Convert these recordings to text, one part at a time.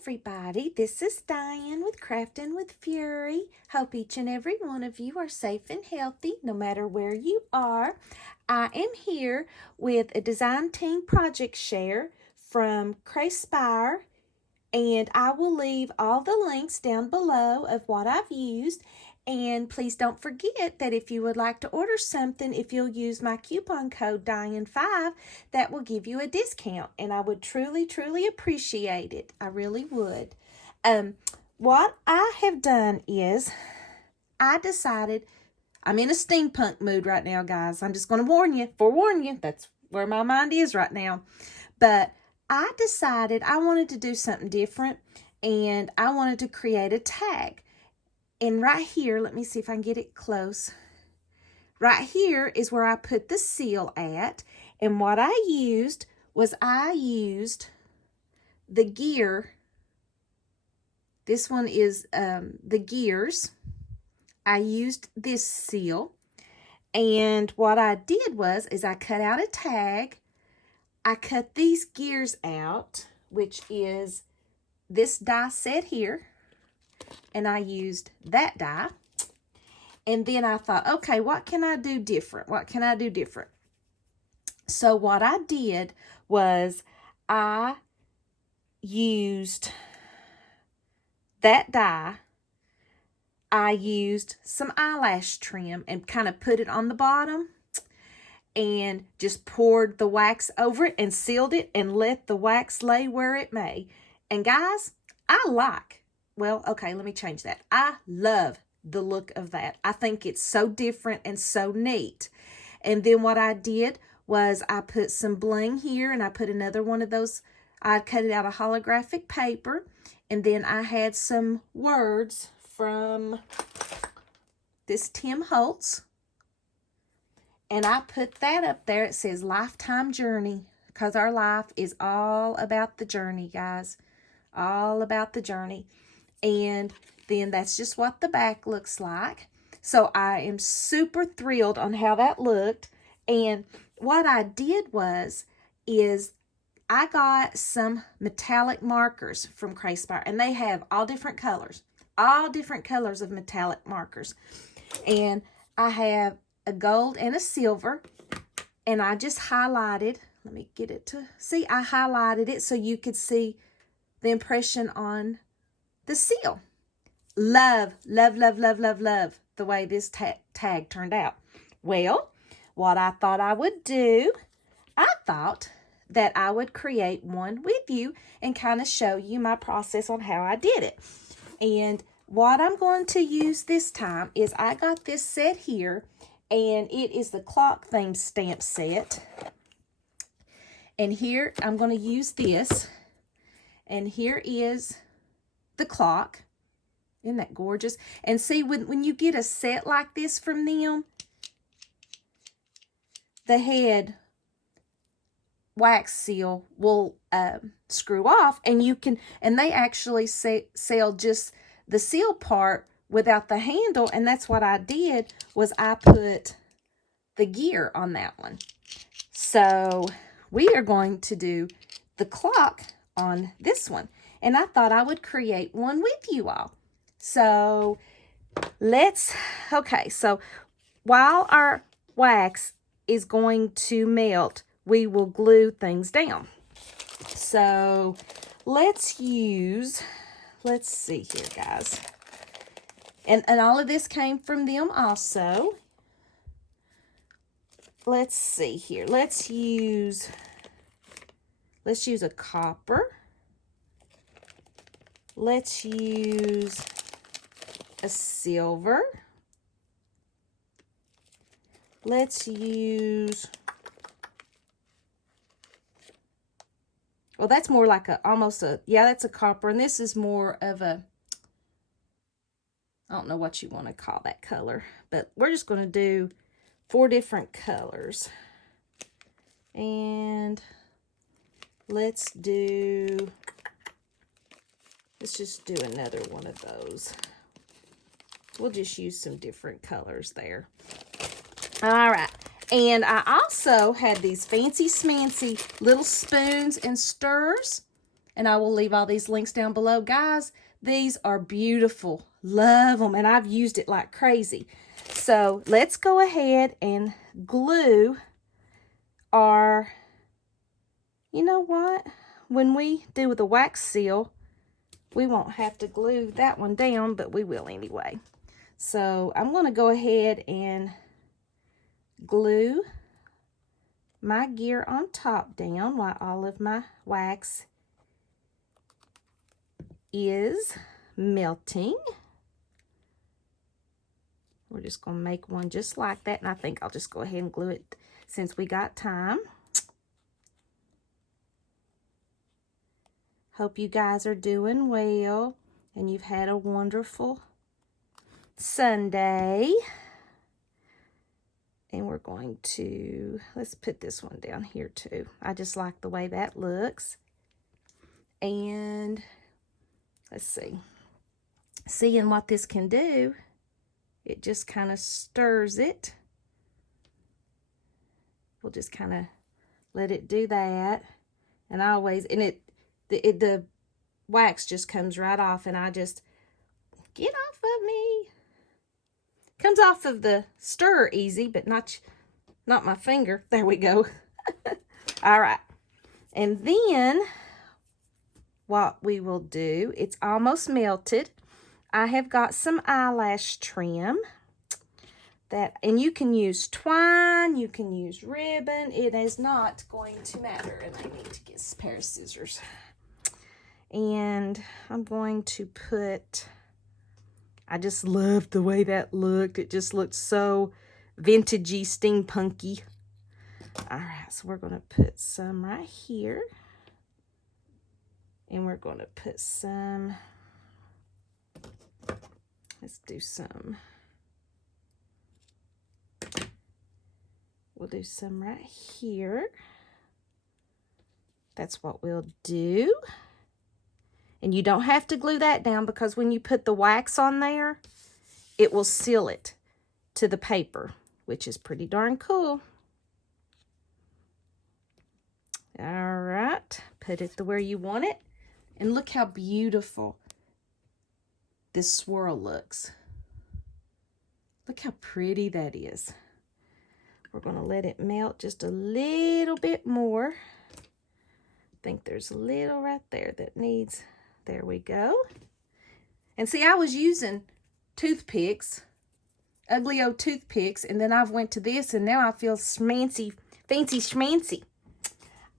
everybody, this is Diane with Crafting with Fury. Hope each and every one of you are safe and healthy no matter where you are. I am here with a design team project share from Craspire, and I will leave all the links down below of what I've used. And please don't forget that if you would like to order something, if you'll use my coupon code DIANE5, that will give you a discount. And I would truly, truly appreciate it. I really would. What I have done is I decided I'm in a steampunk mood right now, guys. I'm just going to forewarn you. That's where my mind is right now. But I decided I wanted to do something different, and I wanted to create a tag. And right here, let me see if I can get it close. Right here is where I put the seal at. And what I used was the gear. This one is the gears. I used this seal. And what I did was I cut out a tag. I cut these gears out, which is this die set here. And I used that die. And then I thought, okay, what can I do different? What can I do different? So what I did was I used that die. I used some eyelash trim and kind of put it on the bottom and just poured the wax over it and sealed it and let the wax lay where it may. And guys, well, okay, let me change that. I love the look of that. I think it's so different and so neat. And then what I did was I put some bling here, and I put another one of those. I cut it out of holographic paper, and then I had some words from this Tim Holtz, and I put that up there. It says Lifetime Journey, because our life is all about the journey, guys. All about the journey. And then that's just what the back looks like. So I am super thrilled on how that looked. And what I did is I got some metallic markers from Craspire, and they have all different colors of metallic markers. And I have a gold and a silver, and I just highlighted, let me get it to see, I highlighted it so you could see the impression on the seal. Love the way this tag turned out. Well, what I thought I would do, I thought that I would create one with you and kind of show you my process on how I did it. And what I'm going to use this time is I got this set here, and it is the clock themed stamp set. And here I'm going to use this. And here is the clock. Isn't that gorgeous? And see, when you get a set like this from them, the head wax seal will screw off, and they actually sell just the seal part without the handle. And that's what I did, was I put the gear on that one. So we are going to do the clock on this one, and I thought I would create one with you all. So so while our wax is going to melt, we will glue things down. So let's see here, guys. And all of this came from them also. Let's see here. Let's use a copper. Let's use a silver. Let's use, well, that's more like that's a copper. And this is more of a, I don't know what you want to call that color, but we're just going to do 4 different colors. And let's just do another one of those. We'll just use some different colors there. All right. And I also had these fancy smancy little spoons and stirrers. and I will leave all these links down below. Guys, these are beautiful. Love them, and I've used it like crazy. So let's go ahead and glue our, you know what? When we do the wax seal, we won't have to glue that one down, but we will anyway. So I'm going to go ahead and glue my gear on top down while all of my wax is melting. We're just going to make one just like that, and I think I'll just go ahead and glue it since we got time. Hope you guys are doing well and you've had a wonderful Sunday. And we're going to, let's put this one down here too. I just like the way that looks. And let's see. Seeing what this can do, it just kind of stirs it. We'll just kind of let it do that. And I always, and the wax just comes right off, and I just, get off of me. Comes off of the stir easy, but not my finger. There we go. All right. And then what we will do, it's almost melted. I have got some eyelash trim that, and you can use twine, you can use ribbon. It is not going to matter. And I need to get a pair of scissors. And I'm going to put, I just love the way that looked. It just looked so vintagey, steampunky. All right, so we're going to put some right here. And we're going to put some, let's do some, we'll do some right here. That's what we'll do. And you don't have to glue that down, because when you put the wax on there, it will seal it to the paper, which is pretty darn cool. All right, put it to where you want it. And look how beautiful this swirl looks. Look how pretty that is. We're going to let it melt just a little bit more. I think there's a little right there that needs... There we go. And see, I was using toothpicks, ugly old toothpicks, and then I've went to this, and now I feel fancy schmancy.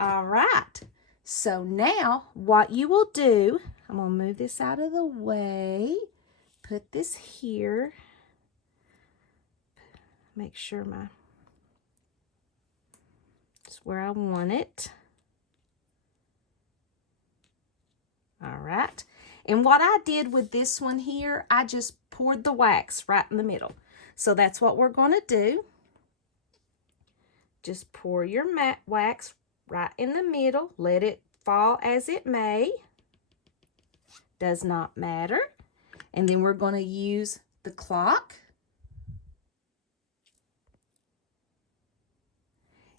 All right. So now what you will do, I'm going to move this out of the way, put this here, make sure it's where I want it. All right, and what I did with this one here, I just poured the wax right in the middle. So that's what we're going to do. Just pour your matte wax right in the middle. Let it fall as it may. Does not matter. And then we're going to use the clock.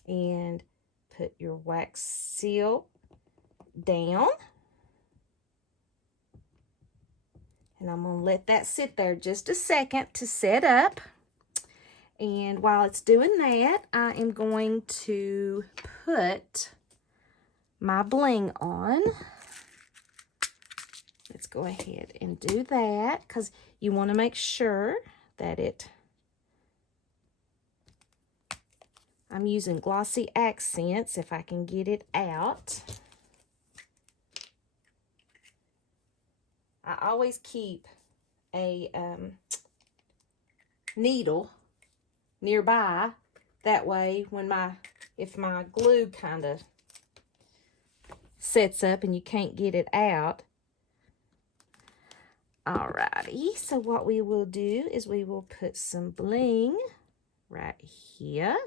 And put your wax seal down. And I'm going to let that sit there just a second to set up. And while it's doing that, I am going to put my bling on. Let's go ahead and do that, because you want to make sure that I'm using glossy accents if I can get it out. I always keep a needle nearby. That way, if my glue kind of sets up and you can't get it out. Alrighty, so what we will do is we will put some bling right here.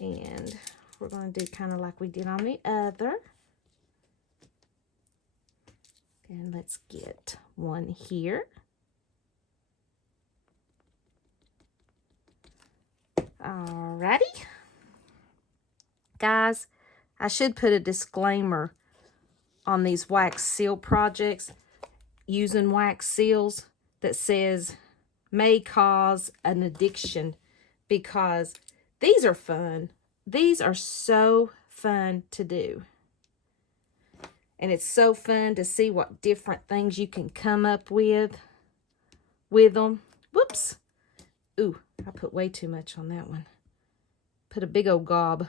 And we're going to do kind of like we did on the other. And let's get one here. Alrighty. Guys, I should put a disclaimer on these wax seal projects using wax seals that says may cause an addiction, because these are fun. These are so fun to do. And it's so fun to see what different things you can come up with them. Whoops. Ooh, I put way too much on that one. Put a big old gob.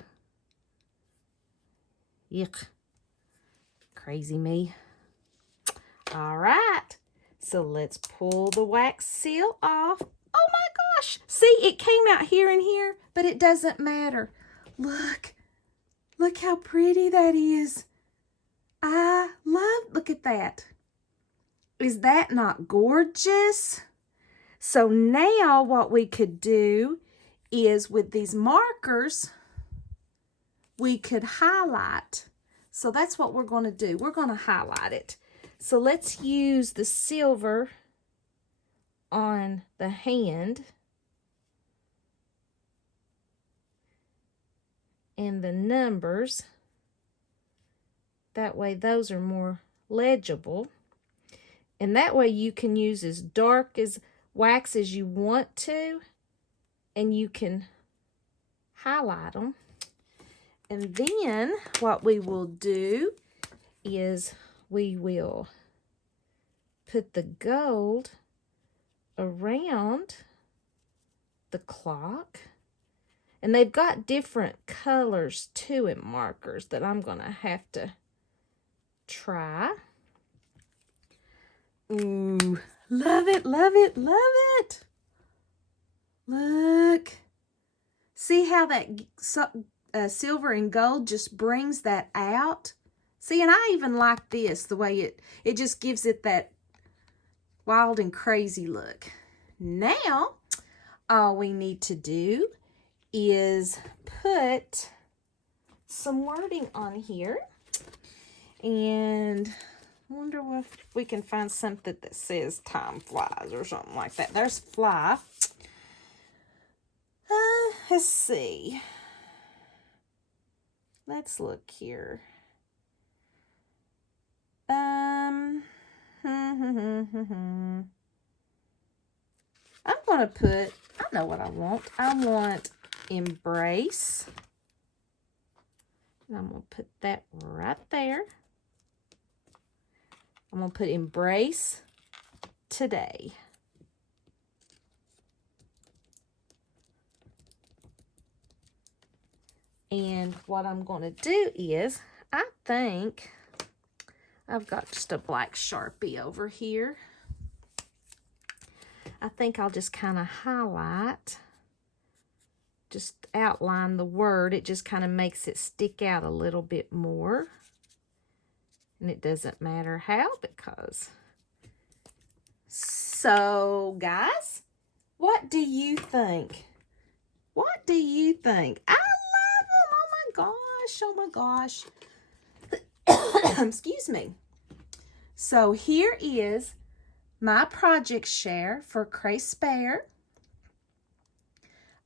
Yuck. Crazy me. All right. So let's pull the wax seal off. Oh my gosh. See, it came out here and here, but it doesn't matter. Look. Look how pretty that is. Look at that. Is that not gorgeous? So now what we could do is with these markers, we could highlight. So that's what we're going to do. We're going to highlight it. So let's use the silver on the hand and the numbers. That way those are more legible. And that way you can use as dark as wax as you want to, and you can highlight them. And then what we will do is we will put the gold around the clock. And they've got different colors too in markers that I'm going to have to try. Ooh, love it, love it, love it. Look. See how that silver and gold just brings that out? See, and I even like this, the way it just gives it that wild and crazy look. Now, all we need to do is put some wording on here. And I wonder if we can find something that says time flies or something like that. There's fly. Let's see. Let's look here. I'm going to put, I know what I want. I want embrace. And I'm going to put that right there. I'm going to put embrace today. And what I'm going to do is, I think I've got just a black Sharpie over here. I think I'll just kind of highlight, just outline the word. It just kind of makes it stick out a little bit more. And it doesn't matter how, because. So, guys, what do you think? What do you think? I love them. Oh my gosh. Oh my gosh. Excuse me. So here is my project share for Craspire.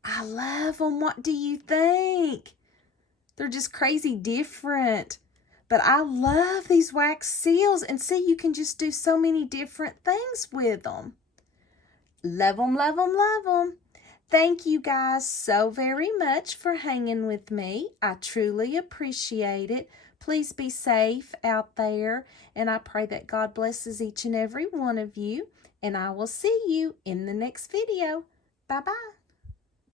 I love them. What do you think? They're just crazy different. But I love these wax seals. And see, you can just do so many different things with them. Love them, love them, love them. Thank you guys so very much for hanging with me. I truly appreciate it. Please be safe out there. And I pray that God blesses each and every one of you. And I will see you in the next video. Bye-bye.